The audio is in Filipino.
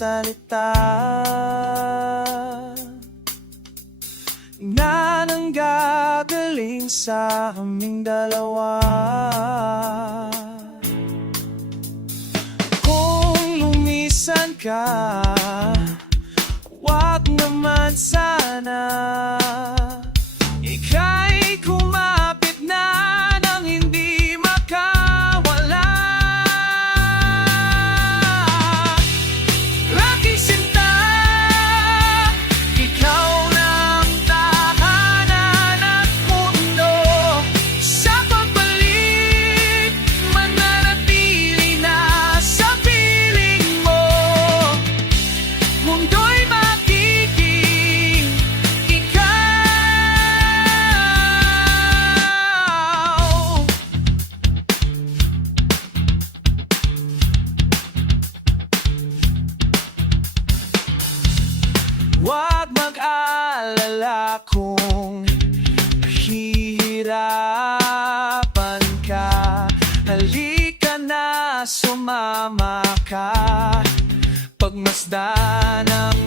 salita na nanggagaling sa aming dalawa. Kung lumisan ka, wag naman sana ika'y kumapit na nang hindi makawala. Aking sinta, ikaw ng tahanan at mundo. Sa pagbalik, mananatili na sa piling mo. Mundo'y magiging ikaw. Huwag mag-alala kung hihirapan ka. Halika na, sumama ka. Pagmasdan ang